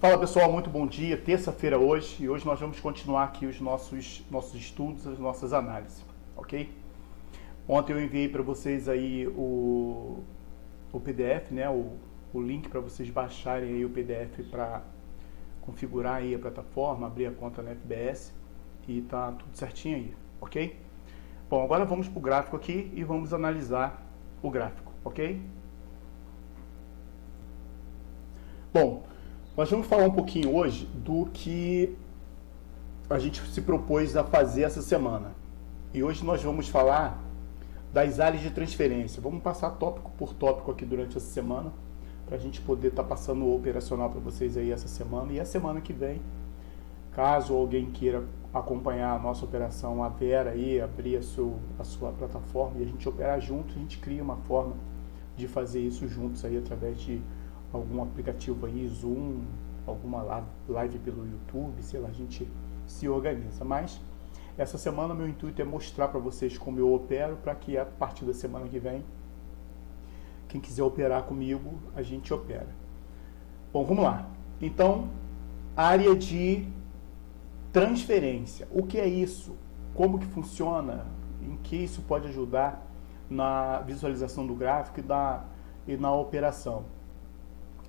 Fala pessoal, muito bom dia, terça-feira hoje, e hoje nós vamos continuar aqui os nossos estudos, as nossas análises, ok? Ontem eu enviei para vocês aí o PDF, né, o link para vocês baixarem aí o PDF para configurar aí a plataforma, abrir a conta na FBS, e tá tudo certinho aí, ok? Bom, agora vamos para o gráfico aqui e vamos analisar o gráfico, ok? Bom, nós vamos falar um pouquinho hoje do que a gente se propôs a fazer essa semana. E hoje nós vamos falar das áreas de transferência. Vamos passar tópico por tópico aqui durante essa semana, para a gente poder estar passando o operacional para vocês aí essa semana. E a semana que vem, caso alguém queira acompanhar a nossa operação, a Vera aí, abrir a sua plataforma e a gente operar junto, a gente cria uma forma de fazer isso juntos aí através de algum aplicativo aí, Zoom, alguma live pelo YouTube, sei lá, a gente se organiza. Mas essa semana meu intuito é mostrar para vocês como eu opero, para que a partir da semana que vem, quem quiser operar comigo, a gente opera. Bom, vamos lá. Então, área de transferência. O que é isso? Como que funciona? Em que isso pode ajudar na visualização do gráfico e na operação?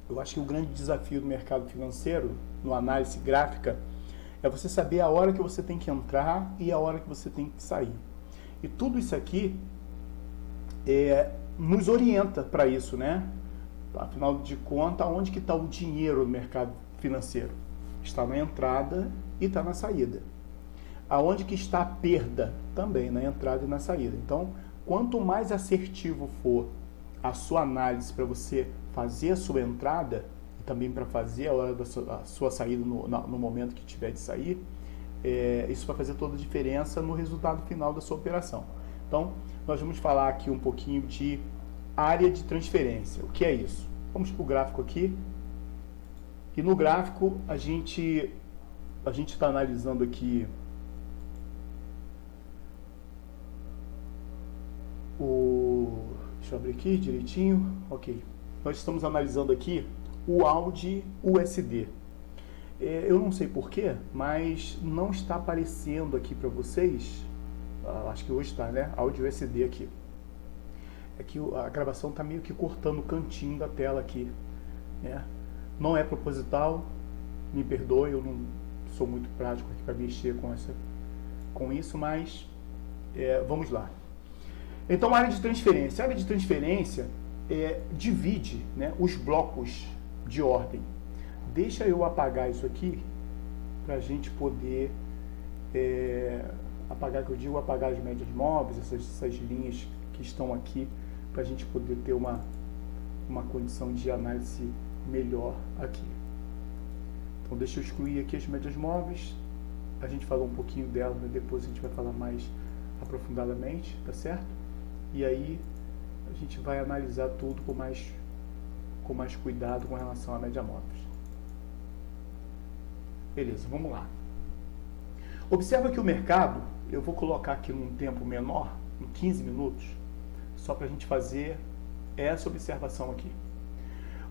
Eu acho que o grande desafio do mercado financeiro, no análise gráfica, é você saber a hora que você tem que entrar e a hora que você tem que sair. E tudo isso aqui nos orienta para isso, né? Afinal de contas, onde que está o dinheiro no mercado financeiro? Está na entrada e está na saída. Aonde que está a perda? Também na entrada e na saída. Então, quanto mais assertivo for a sua análise para você fazer a sua entrada e também para fazer a hora da sua saída no momento que tiver de sair, isso vai fazer toda a diferença no resultado final da sua operação. Então, nós vamos falar aqui um pouquinho de área de transferência. O que é isso? Vamos para o gráfico aqui. E no gráfico a gente está analisando aqui deixa eu abrir aqui direitinho. Ok. Nós estamos analisando aqui o Audi USD. Eu não sei porquê, mas não está aparecendo aqui para vocês. Acho que hoje está, né? Audi USD aqui. É que a gravação está meio que cortando o cantinho da tela aqui, né? Não é proposital, me perdoe, eu não sou muito prático aqui para mexer com isso, mas vamos lá. Então, a área de transferência. A área de transferência divide, né, os blocos de ordem. Deixa eu apagar isso aqui para a gente poder apagar, que eu digo apagar as médias móveis, essas linhas que estão aqui, para a gente poder ter uma condição de análise melhor aqui. Então deixa eu excluir aqui as médias móveis. A gente falou um pouquinho dela, mas depois a gente vai falar mais aprofundadamente, tá certo? E aí a gente vai analisar tudo com mais cuidado com relação à média móveis. Beleza, vamos lá. Observa que o mercado, eu vou colocar aqui num tempo menor, em 15 minutos, só para a gente fazer essa observação aqui.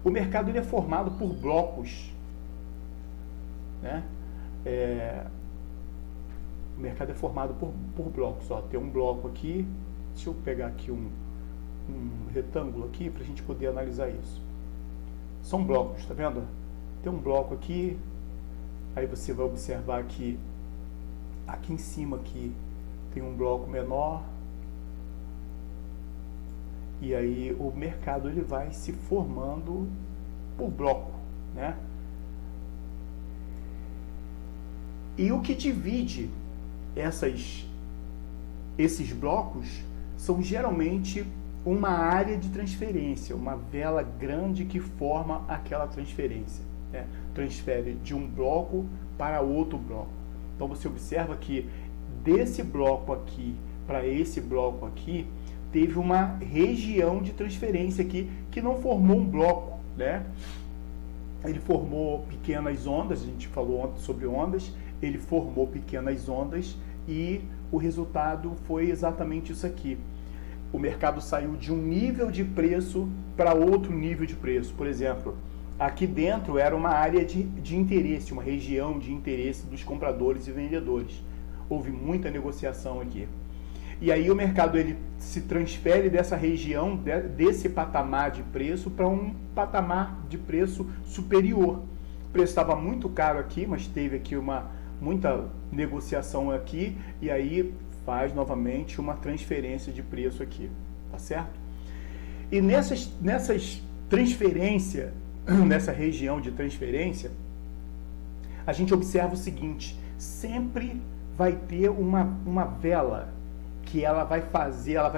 O mercado ele é formado por blocos, né? O mercado é formado por blocos. Ó, tem um bloco aqui. Deixa eu pegar aqui um retângulo aqui para a gente poder analisar isso. São blocos, tá vendo? Tem um bloco aqui. Aí você vai observar que aqui em cima aqui tem um bloco menor. E aí o mercado ele vai se formando por bloco, né? E o que divide esses blocos são geralmente uma área de transferência, uma vela grande que forma aquela transferência, né? Transfere de um bloco para outro bloco. Então você observa que desse bloco aqui para esse bloco aqui, teve uma região de transferência aqui que não formou um bloco, né? Ele formou pequenas ondas, a gente falou ontem sobre ondas, ele formou pequenas ondas e o resultado foi exatamente isso aqui. O mercado saiu de um nível de preço para outro nível de preço. Por exemplo, aqui dentro era uma área de interesse, uma região de interesse dos compradores e vendedores. Houve muita negociação aqui. E aí o mercado ele se transfere dessa região, desse patamar de preço, para um patamar de preço superior. O preço estava muito caro aqui, mas teve aqui muita negociação aqui, e aí faz novamente uma transferência de preço aqui, tá certo? E nessas transferências, nessa região de transferência, a gente observa o seguinte: sempre vai ter uma vela que ela vai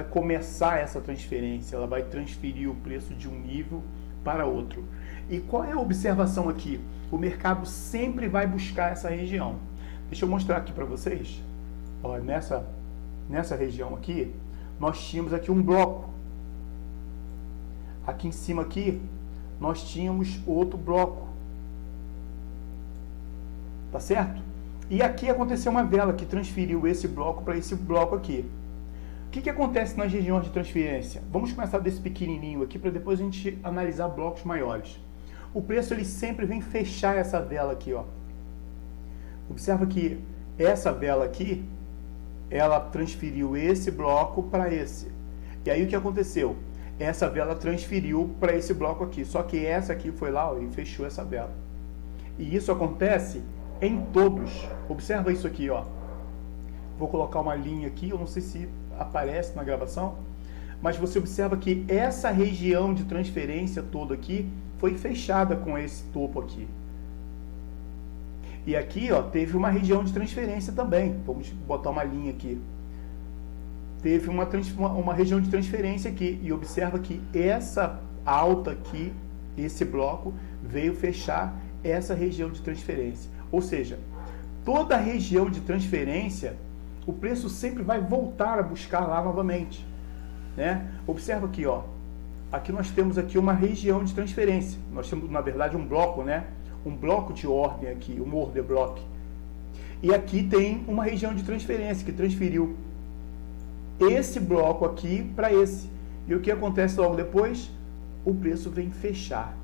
começar essa transferência, ela vai transferir o preço de um nível para outro. E qual é a observação aqui? O mercado sempre vai buscar essa região. Deixa eu mostrar aqui para vocês. Ó, nessa região aqui, nós tínhamos aqui um bloco. Aqui em cima aqui, nós tínhamos outro bloco. Tá certo? E aqui aconteceu uma vela que transferiu esse bloco para esse bloco aqui. O que acontece nas regiões de transferência? Vamos começar desse pequenininho aqui para depois a gente analisar blocos maiores. O preço ele sempre vem fechar essa vela aqui, ó. Observa que essa vela aqui, ela transferiu esse bloco para esse. E aí o que aconteceu? Essa vela transferiu para esse bloco aqui. Só que essa aqui foi lá, ó, e fechou essa vela. E isso acontece em todos. Observa isso aqui, ó. Vou colocar uma linha aqui, eu não sei se aparece na gravação, mas você observa que essa região de transferência toda aqui foi fechada com esse topo aqui. E aqui, ó, teve uma região de transferência também. Vamos botar uma linha aqui. Teve uma região de transferência aqui. E observa que essa alta aqui, esse bloco, veio fechar essa região de transferência. Ou seja, toda região de transferência, o preço sempre vai voltar a buscar lá novamente, né? Observa aqui, ó. Aqui nós temos aqui uma região de transferência. Nós temos, na verdade, um bloco, né? Um bloco de ordem aqui, um order block. E aqui tem uma região de transferência que transferiu esse bloco aqui para esse. E o que acontece logo depois? O preço vem fechar.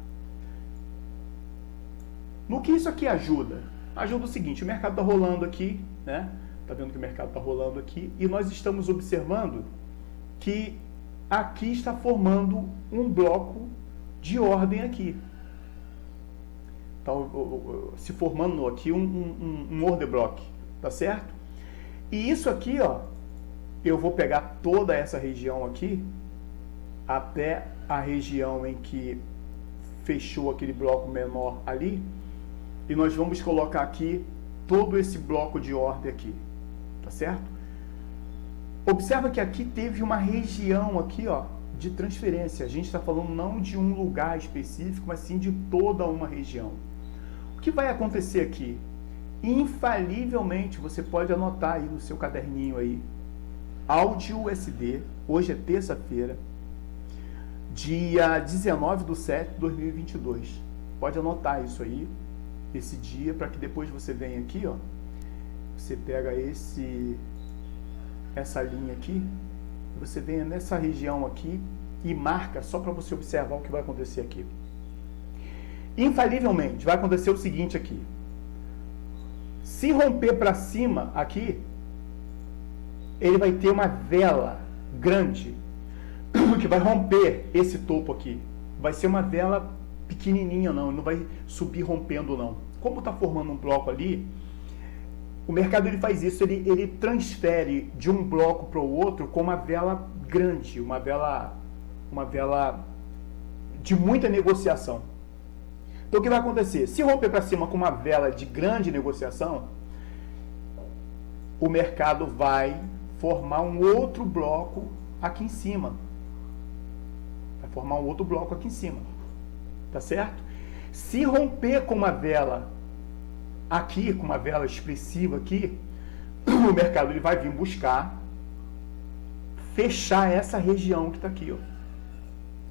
No que isso aqui ajuda? Ajuda o seguinte: o mercado está rolando aqui, né? Tá vendo que o mercado está rolando aqui e nós estamos observando que aqui está formando um bloco de ordem aqui. Tá se formando aqui um order block, tá certo? E isso aqui, ó, eu vou pegar toda essa região aqui até a região em que fechou aquele bloco menor ali, e nós vamos colocar aqui todo esse bloco de ordem aqui, tá certo? Observa que aqui teve uma região aqui, ó, de transferência. A gente está falando não de um lugar específico, mas sim de toda uma região. O que vai acontecer aqui? Infalivelmente, você pode anotar aí no seu caderninho aí, áudio USD, hoje é terça-feira, dia 19/7/2022. Pode anotar isso aí, esse dia, para que depois você venha aqui, ó, você pega essa linha aqui, você venha nessa região aqui e marca só para você observar o que vai acontecer aqui. Infalivelmente, vai acontecer o seguinte aqui. Se romper para cima aqui, ele vai ter uma vela grande que vai romper esse topo aqui. Vai ser uma vela pequenininha, não vai subir rompendo, não. Como está formando um bloco ali, o mercado ele faz isso, ele transfere de um bloco para o outro com uma vela grande, uma vela de muita negociação. Então o que vai acontecer? Se romper para cima com uma vela de grande negociação, o mercado vai formar um outro bloco aqui em cima. Vai formar um outro bloco aqui em cima. Tá certo? Se romper com uma vela aqui, com uma vela expressiva aqui, o mercado ele vai vir buscar fechar essa região que está aqui, ó.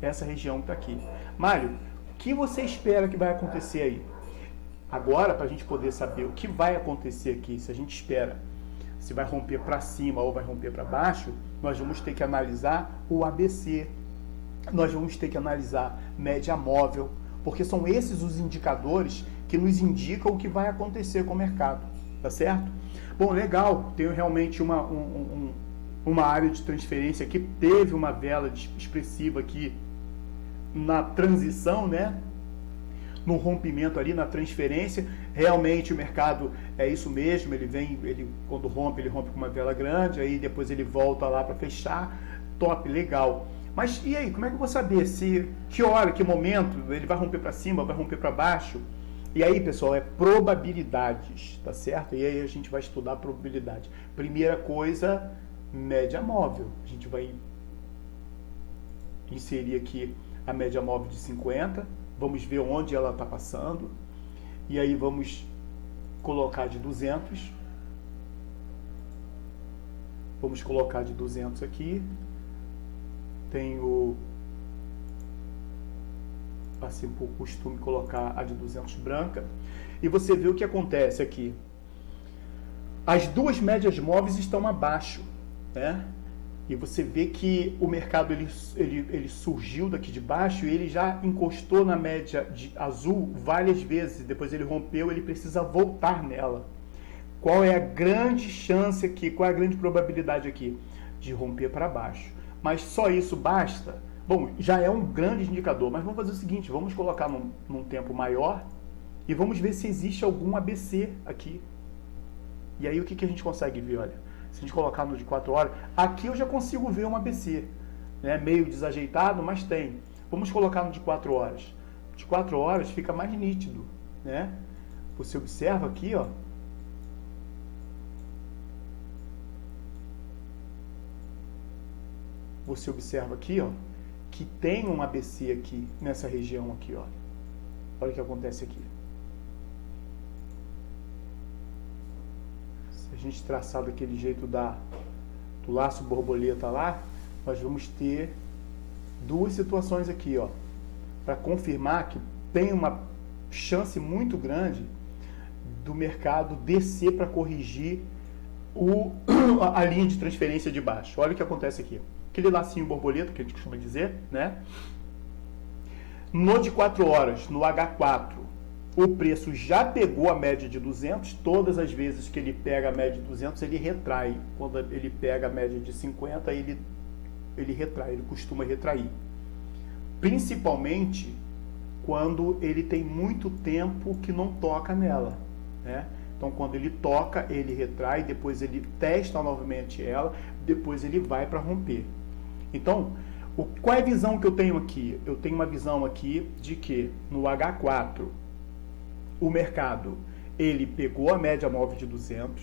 Essa região que está aqui. Mário, o que você espera que vai acontecer aí? Agora, para a gente poder saber o que vai acontecer aqui, se a gente espera se vai romper para cima ou vai romper para baixo, nós vamos ter que analisar o ABC, nós vamos ter que analisar média móvel, porque são esses os indicadores que nos indicam o que vai acontecer com o mercado, tá certo? Bom, legal, tenho realmente uma área de transferência que teve uma vela expressiva aqui na transição, né? No rompimento ali, na transferência, realmente o mercado é isso mesmo, quando rompe, ele rompe com uma vela grande, aí depois ele volta lá para fechar, top, legal. Mas e aí, como é que eu vou saber que hora, que momento ele vai romper para cima, vai romper para baixo? E aí, pessoal, é probabilidades, tá certo? E aí a gente vai estudar a probabilidade. Primeira coisa, média móvel. A gente vai inserir aqui a média móvel de 50, vamos ver onde ela está passando, e aí vamos colocar de 200, vamos colocar de 200 aqui, tenho assim por costume colocar a de 200 branca, e você vê o que acontece aqui. As duas médias móveis estão abaixo, né? E você vê que o mercado ele surgiu daqui de baixo e ele já encostou na média de azul várias vezes. Depois ele rompeu, ele precisa voltar nela. Qual é a grande chance aqui? Qual é a grande probabilidade aqui? De romper para baixo. Mas só isso basta? Bom, já é um grande indicador, mas vamos fazer o seguinte, vamos colocar num tempo maior e vamos ver se existe algum ABC aqui. E aí o que a gente consegue ver, olha? Se a gente colocar no de 4 horas, aqui eu já consigo ver um ABC, né? Meio desajeitado, mas tem. Vamos colocar no de 4 horas. De 4 horas fica mais nítido, né? Você observa aqui, ó. Você observa aqui, ó, que tem um ABC aqui, nessa região aqui, ó. Olha o que acontece aqui. A gente traçar daquele jeito do laço borboleta lá, nós vamos ter duas situações aqui, ó, para confirmar que tem uma chance muito grande do mercado descer para corrigir a linha de transferência de baixo. Olha o que acontece aqui. Aquele lacinho borboleta que a gente costuma dizer, né? No de 4 horas, no H4, o preço já pegou a média de 200, todas as vezes que ele pega a média de 200, ele retrai. Quando ele pega a média de 50, ele retrai, ele costuma retrair. Principalmente quando ele tem muito tempo que não toca nela, né? Então, quando ele toca, ele retrai, depois ele testa novamente ela, depois ele vai para romper. Então, qual é a visão que eu tenho aqui? Eu tenho uma visão aqui de que no H4, o mercado, ele pegou a média móvel de 200,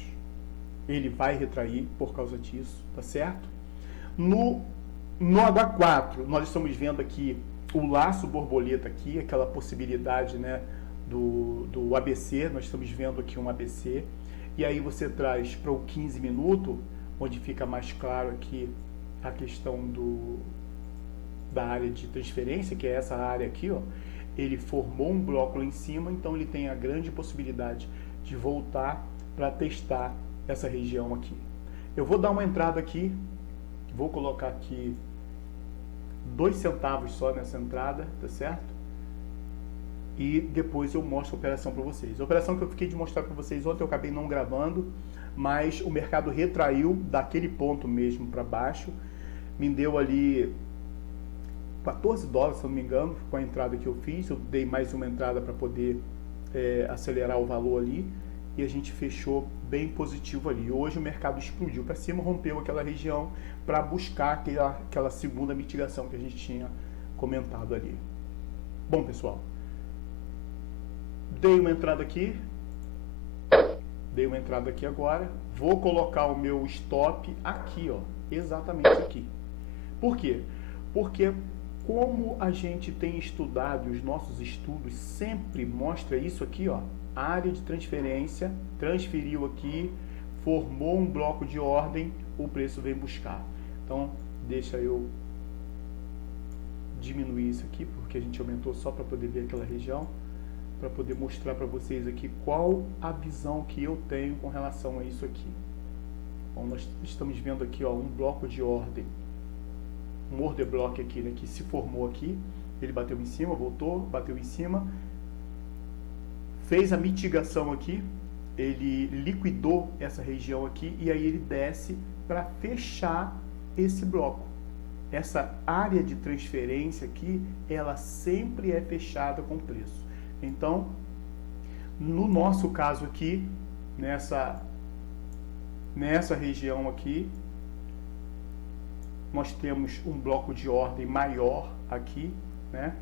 ele vai retrair por causa disso, tá certo? No H4, nós estamos vendo aqui o laço borboleta aqui, aquela possibilidade, né, do ABC, nós estamos vendo aqui um ABC, e aí você traz para o 15 minutos, onde fica mais claro aqui a questão da área de transferência, que é essa área aqui, ó. Ele formou um bloco lá em cima, então ele tem a grande possibilidade de voltar para testar essa região aqui. Eu vou dar uma entrada aqui, vou colocar aqui 2 centavos só nessa entrada, tá certo? E depois eu mostro a operação para vocês. A operação que eu fiquei de mostrar para vocês ontem eu acabei não gravando, mas o mercado retraiu daquele ponto mesmo para baixo, me deu ali 14 dólares, se eu não me engano, com a entrada que eu fiz. Eu dei mais uma entrada para poder acelerar o valor ali, e a gente fechou bem positivo ali. Hoje o mercado explodiu para cima, rompeu aquela região para buscar aquela segunda mitigação que a gente tinha comentado ali. Bom, pessoal, dei uma entrada aqui agora, vou colocar o meu stop aqui, ó, exatamente aqui. Por quê? Porque como a gente tem estudado, os nossos estudos sempre mostra isso aqui, ó, área de transferência, transferiu aqui, formou um bloco de ordem, o preço vem buscar. Então, deixa eu diminuir isso aqui, porque a gente aumentou só para poder ver aquela região, para poder mostrar para vocês aqui qual a visão que eu tenho com relação a isso aqui. Bom, nós estamos vendo aqui, ó, um bloco de ordem, um order block aqui, né, que se formou aqui. ele bateu em cima, voltou, bateu em cima, fez a mitigação aqui, ele liquidou essa região aqui e aí ele desce para fechar esse bloco. Essa área de transferência aqui, ela sempre é fechada com preço. Então, no nosso caso aqui, nessa região aqui, nós temos um bloco de ordem maior aqui, né?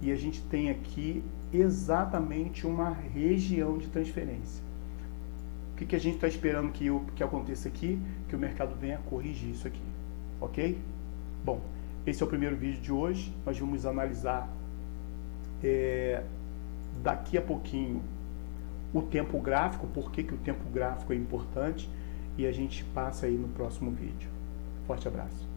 E a gente tem aqui exatamente uma região de transferência. O que a gente está esperando que aconteça aqui? Que o mercado venha corrigir isso aqui, ok? Bom, esse é o primeiro vídeo de hoje. Nós vamos analisar daqui a pouquinho o tempo gráfico, por que o tempo gráfico é importante, e a gente passa aí no próximo vídeo. Forte abraço.